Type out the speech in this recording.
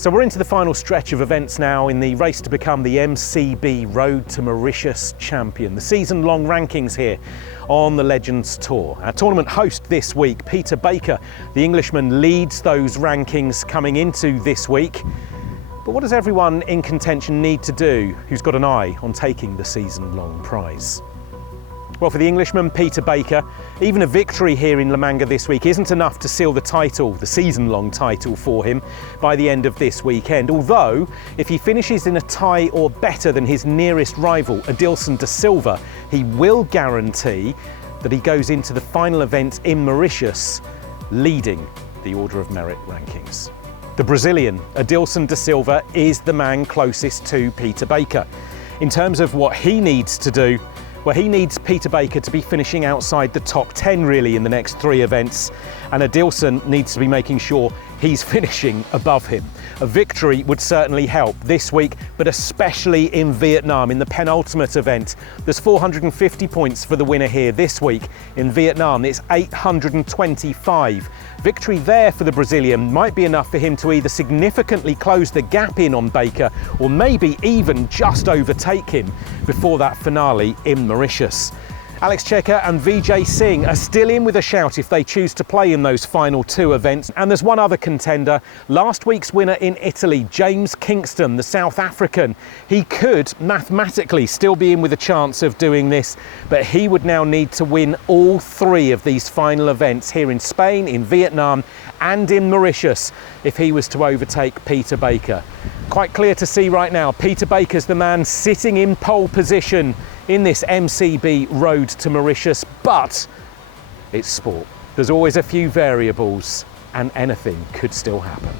So we're into the final stretch of events now in the race to become the MCB Road to Mauritius champion. The season-long rankings here on the Legends Tour. Our tournament host this week, Peter Baker, the Englishman, leads those rankings coming into this week. But what does everyone in contention need to do who's got an eye on taking the season-long prize? Well, for the Englishman, Peter Baker, even a victory here in La Manga this week isn't enough to seal the title, the season-long title for him, by the end of this weekend. Although, if he finishes in a tie or better than his nearest rival, Adilson de Silva, he will guarantee that he goes into the final event in Mauritius, leading the Order of Merit rankings. The Brazilian, Adilson de Silva, is the man closest to Peter Baker. In terms of what he needs to do, well, he needs Peter Baker to be finishing outside the top 10 really in the next 3 events, and Adilson needs to be making sure he's finishing above him. A victory would certainly help this week, but especially in Vietnam in the penultimate event. There's 450 points for the winner here this week. In Vietnam, it's 825. Victory there for the Brazilian might be enough for him to either significantly close the gap in on Baker or maybe even just overtake him before that finale in Mauritius. Alex Cheika and Vijay Singh are still in with a shout if they choose to play in those final 2 events. And there's one other contender, last week's winner in Italy, James Kingston, the South African. He could mathematically still be in with a chance of doing this, but he would now need to win all 3 of these final events here in Spain, in Vietnam and in Mauritius if he was to overtake Peter Baker. Quite clear to see right now, Peter Baker's the man sitting in pole position in this MCB Road to Mauritius, but it's sport. There's always a few variables and anything could still happen.